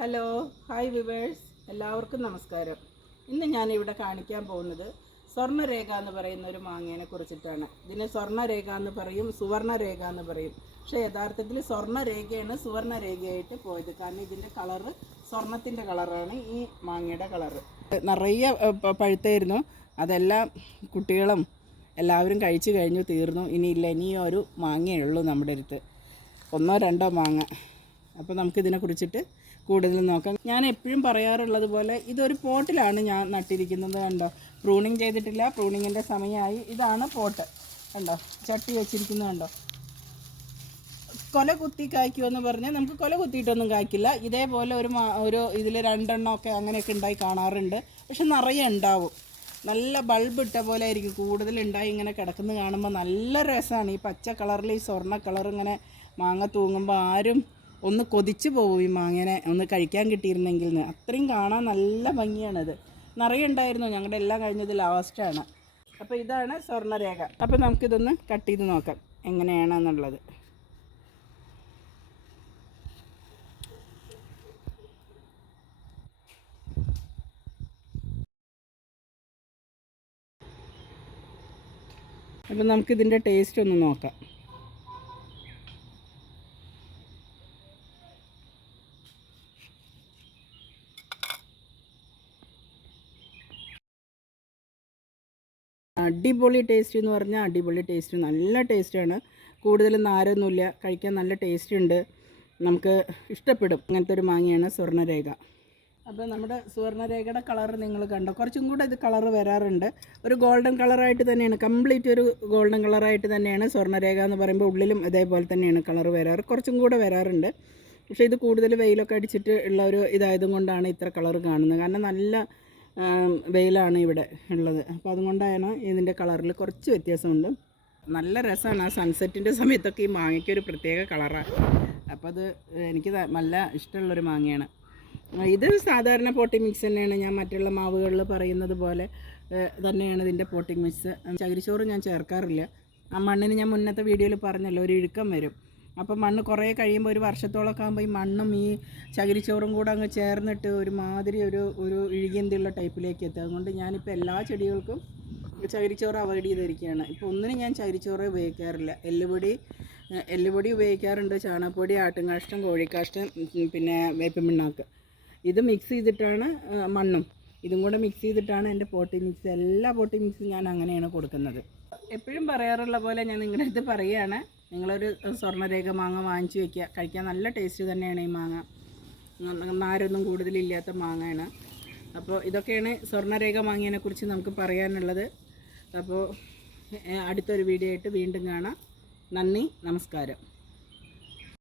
Hello hi viewers എല്ലാവർക്കും നമസ്കാരം. ഇന്ന് ഞാൻ ഇവിടെ കാണിക്കാൻ പോകുന്നത് സ്വർണരേഖ എന്ന് പറയുന്ന ഒരു മാങ്ങേനെ കുറിച്ചിട്ടാണ്. ഇതിനെ സ്വർണരേഖ എന്ന് പറയും സുവർണരേഖ എന്ന് പറയും. പക്ഷേ യഥാർത്ഥത്തിൽ സ്വർണരേഖയാണ് സുവർണരേഖയായിട്ട് പോയത്. കാരണം ഇതിന്റെ കളറ് സ്വർണത്തിന്റെ കളറാണ് ഈ മാങ്ങയുടെ കളറ് നിറയെ പഴുത്തായിരുന്നു. അതെല്ലാം കുട്ടികളും എല്ലാവരും കഴിച്ചു കഴിഞ്ഞു തീർന്നു. ഇനിയില്ല ഇനിയൊരു ഒരു മാങ്ങയേ ഉള്ളൂ നമ്മുടെ അടുത്ത്. ഒന്നോ രണ്ടോ മാങ്ങ. അപ്പോൾ നമുക്കിതിനെ കുറിച്ചിട്ട് കൂടുതൽ നോക്കാം. ഞാൻ എപ്പോഴും പറയാറുള്ളത് പോലെ ഇതൊരു പോട്ടിലാണ് ഞാൻ നട്ടിരിക്കുന്നത് കണ്ടോ? പ്രൂണിങ് ചെയ്തിട്ടില്ല പ്രൂണിങ്ങിന്റെ സമയമായി. ഇതാണ് പോട്ട് കണ്ടോ? ചട്ടി വെച്ചിരിക്കുന്നത് കണ്ടോ? കൊല കുത്തി കായ്ക്കുമെന്ന് പറഞ്ഞാൽ നമുക്ക് കൊല കുത്തിയിട്ടൊന്നും കായ്ക്കില്ല. ഇതേപോലെ ഒരു ഒരു ഇതിൽ രണ്ടെണ്ണമൊക്കെ അങ്ങനെയൊക്കെ ഉണ്ടായി കാണാറുണ്ട്. പക്ഷെ നിറയെ ഉണ്ടാവും. നല്ല ബൾബ് ഇട്ട പോലെ ആയിരിക്കും കൂടുതൽ ഉണ്ടായി ഇങ്ങനെ കിടക്കുന്നത് കാണുമ്പോൾ. നല്ല രസമാണ്. ഈ പച്ച കളറിൽ ഈ സ്വർണ കളർ ഇങ്ങനെ മാങ്ങ തൂങ്ങുമ്പോൾ ആരും ഒന്ന് കൊതിച്ചു പോകും ഈ മാങ്ങനെ ഒന്ന് കഴിക്കാൻ കിട്ടിയിരുന്നെങ്കിൽ അത്രയും കാണാൻ നല്ല ഭംഗിയാണത്. നിറയെ ഉണ്ടായിരുന്നു. ഞങ്ങളുടെ എല്ലാം കഴിഞ്ഞത് ലാസ്റ്റാണ് അപ്പോൾ ഇതാണ് സ്വർണരേഖ. അപ്പോൾ നമുക്കിതൊന്ന് കട്ട് ചെയ്ത് നോക്കാം. എങ്ങനെയാണെന്നുള്ളത്. അപ്പം നമുക്കിതിന്റെ ടേസ്റ്റ് ഒന്ന് നോക്കാം. അടിപൊളി ടേസ്റ്റ് എന്ന് പറഞ്ഞാൽ അടിപൊളി ടേസ്റ്റ് നല്ല ടേസ്റ്റാണ് കൂടുതൽ നാരൊന്നുമില്ല കഴിക്കാൻ നല്ല ടേസ്റ്റ് ഉണ്ട്. നമുക്ക് ഇഷ്ടപ്പെടും. അങ്ങനത്തെ ഒരു മാങ്ങയാണ് സ്വർണരേഖ. അപ്പോൾ നമ്മുടെ സുവർണരേഖയുടെ കളർ നിങ്ങൾ കണ്ടോ? കുറച്ചും കൂടെ ഇത് കളർ വരാറുണ്ട്. ഒരു ഗോൾഡൻ കളറായിട്ട് തന്നെയാണ്. കംപ്ലീറ്റ് ഒരു ഗോൾഡൻ കളറായിട്ട് തന്നെയാണ് സ്വർണരേഖ എന്ന് പറയുമ്പോൾ ഉള്ളിലും ഇതേപോലെ തന്നെയാണ് കളർ വരാറ്. കുറച്ചും കൂടെ വരാറുണ്ട്. പക്ഷേ ഇത് കൂടുതൽ വെയിലൊക്കെ അടിച്ചിട്ട് ഉള്ള ഒരു ഇതായതും കൊണ്ടാണ് ഇത്ര കളർ കാണുന്നത്. കാരണം നല്ല വെയിലാണ് ഇവിടെ ഉള്ളത്. അപ്പോൾ അതുകൊണ്ടാണ് ഇതിന്റെ കളറിൽ കുറച്ച് വ്യത്യാസമുണ്ട്. നല്ല രസമാണ് ആ സൺസെറ്റിന്റെ സമയത്തൊക്കെ ഈ മാങ്ങയ്ക്ക് ഒരു പ്രത്യേക കളറാണ് അപ്പോൾ അത് എനിക്ക് നല്ല ഇഷ്ടമുള്ളൊരു മാങ്ങയാണ്. ഇത് സാധാരണ പോട്ടിംഗ് മിക്സ് തന്നെയാണ്. ഞാൻ മറ്റുള്ള മാവുകളിൽ പറയുന്നത് പോലെ തന്നെയാണ് ഇതിന്റെ പോട്ടിംഗ് മിക്സ് ചകിരിച്ചോറ് ഞാൻ ചേർക്കാറില്ല. ആ മണ്ണിന് ഞാൻ മുന്നത്തെ വീഡിയോയിൽ പറഞ്ഞല്ലോ ഒരു ഇഴുക്കം വരും. അപ്പം മണ്ണ് കുറേ കഴിയുമ്പോൾ ഒരു വർഷത്തോളമൊക്കെ ആകുമ്പോൾ ഈ മണ്ണും ഈ ചകിരിച്ചോറും കൂടെ അങ്ങ് ചേർന്നിട്ട് ഒരു മാതിരി ഒരു ഒരു ഇഴുകിയന്തിയുള്ള ടൈപ്പിലേക്ക് എത്തുക അതുകൊണ്ട് ഞാനിപ്പോൾ എല്ലാ ചെടികൾക്കും ചകിരിച്ചോറ് അവോയ്ഡ് ചെയ്തിരിക്കുകയാണ്. ഇപ്പോൾ ഒന്നിനും ഞാൻ ചകിരിച്ചോറ് ഉപയോഗിക്കാറില്ല. എല്ലുപൊടി എല്ലുപൊടി ഉപയോഗിക്കാറുണ്ട്. ചാണകപ്പൊടി ആട്ടുംകാഷ്ടം കോഴിക്കാഷ്ടം പിന്നെ വേപ്പമിണ്ണാക്ക് ഇത് മിക്സ് ചെയ്തിട്ടാണ് മണ്ണും. ഇതും കൂടെ മിക്സ് ചെയ്തിട്ടാണ് എന്റെ പോട്ടി മിക്സ്. എല്ലാ പോട്ടി മിക്സും ഞാൻ അങ്ങനെയാണ് കൊടുക്കുന്നത്. എപ്പോഴും പറയാറുള്ള പോലെ ഞാൻ നിങ്ങളുടെ അടുത്ത് പറയുകയാണ്. നിങ്ങളൊരു സ്വർണരേഖ മാങ്ങ വാങ്ങിച്ചു വെക്കുക. കഴിക്കാൻ നല്ല ടേസ്റ്റ് തന്നെയാണ് ഈ മാങ്ങ. നാരൊന്നും കൂടുതലില്ലാത്ത മാങ്ങയാണ്. അപ്പോൾ ഇതൊക്കെയാണ് സ്വർണരേഖ മാങ്ങിയതിനെ കുറിച്ച് നമുക്ക് പറയാനുള്ളത്. അപ്പോൾ അടുത്തൊരു വീഡിയോ ആയിട്ട് വീണ്ടും കാണാം. നന്ദി നമസ്കാരം.